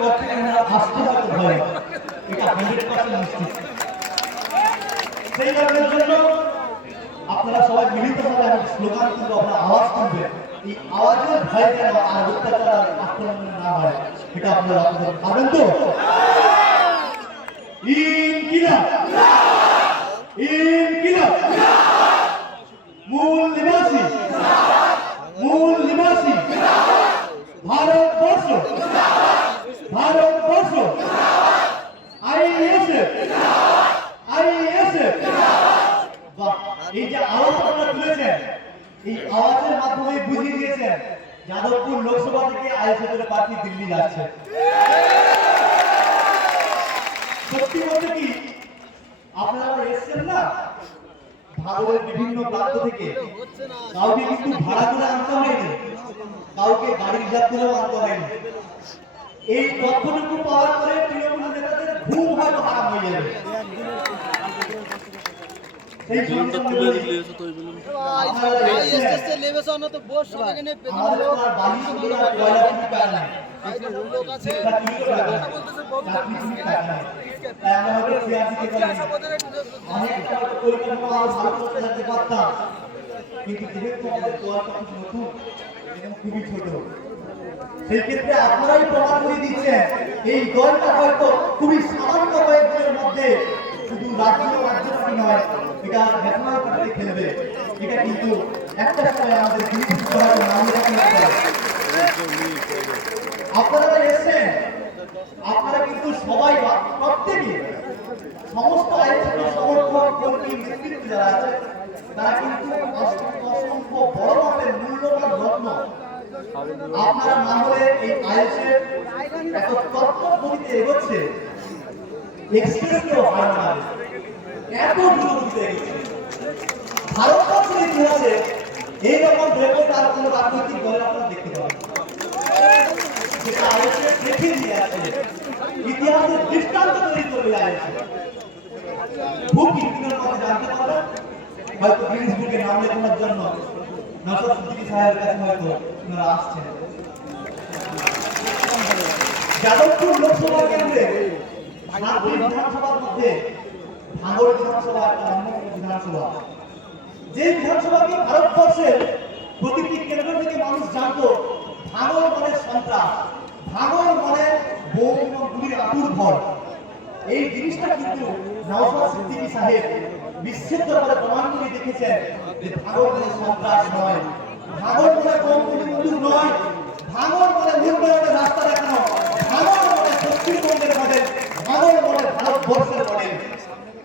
পক্ষে আসতে হয়তো ভয়, এটা 100% নিশ্চিত। সেই কারণের জন্য আপনারা সবাই মিলিতভাবে একটা স্লোগান কিন্তু আপনারা আওয়াজ তুলবেন, এই আওয়াজের ভয় যেন আর অত্যাচার আক্রমণ না হয়, এটা আপনারা পাবেন তো? ইনকিলাব ইনকিলাব, মূল নিবাসী ভারতবর্ষ ভারতবর্ষ, আইএসএফ আইএসএফ। বাহ, এই যে আওয়াজ আপনারা তুলেছেন, এই আওয়াজের মাধ্যমে বুঝিয়ে দিয়েছেন যাদবপুর লোকসভা থেকে আইএসএফ এর প্রার্থী দিল্লি যাচ্ছে। সত্যি বলতে কি, আপনারা এসেছেন না ভারতের বিভিন্ন প্রান্ত থেকে, কাউকে কিন্তু ভাড়া করে আনতে হয়নি, কাউকে গাড়ি রিজার্ভ করেও আনতে হয়নি। এই তথ্যটুকু পাওয়ার পরে তৃণমূল নেতাদের ঘুম হয়তো হারাম হয়ে যাবে। সেই সেই ক্ষেত্রে আপনারাই প্রমাণ করে দিচ্ছেন এই দলটা হয়তো খুবই সামান্য কয়েকজনের মধ্যে শুধু রাজ্যটি নয়, এটা ন্যাশনাল পার্টিতে খেলবে। এটা কিন্তু একটা সময় আমাদের আপনারা এসেছেন, আপনারা কিন্তু সবাই প্রত্যেকে সমস্ত আইএসএফের সমর্থক কর্মী নেতৃত্ব যারা আছে তারা কিন্তু অসংখ্য বড় মাপের মূল্যবান রত্ন। আপনারা না হলে এই আইএসএফ এত তত্ত্বগতিতে এগোচ্ছে, এক্সপ্রেসকেও হার মানাবে, এত দ্রুতগতিতে এগোচ্ছে। ভারতবর্ষের ইতিহাসে এইরকম রেকর্ড আর কোনো রাজনৈতিক দলের আপনারা দেখতে পাবেন, যেটা আইএসএফ দেখিয়ে দিয়ে আছে, ইতিহাসের দৃষ্টান্ত তৈরি করে আইএসএফ। খুব কিছুদিনের মধ্যে জানতে পারবেন, হয়তো গিনিস বুকে নাম লেখানোর জন্য নওশাদ সিদ্দিকী সাহেবের কাছে হয়তো আপনারা আসছেন। যাদবপুর লোকসভা কেন্দ্রে 7টি বিধানসভার মধ্যে ভাঙড় বিধানসভা একটা অন্যতম বিধানসভা, যে বিধানসভাকে ভারতবর্ষের প্রতিটি কেন্দ্র থেকে মানুষ জানতো ভাঙড় মানে সন্ত্রাস, ভাঙড় মানে বোম এবং গুলির আতুরঘর। এই জিনিসটা কিন্তু নওশাদ সিদ্দিকী সাহেব বিচ্ছেদ করে প্রমাণ করে দেখেছেন যে ভাঙড় মানে সন্ত্রাস নয়, ভাঙড় মানে বোম গুলি বন্দুক নয়, ভাঙড় মানে উন্নয়নের রাস্তা দেখানো, ভাঙড় মানে পশ্চিমবঙ্গের মডেল, ভাঙড় মানে ভারতবর্ষের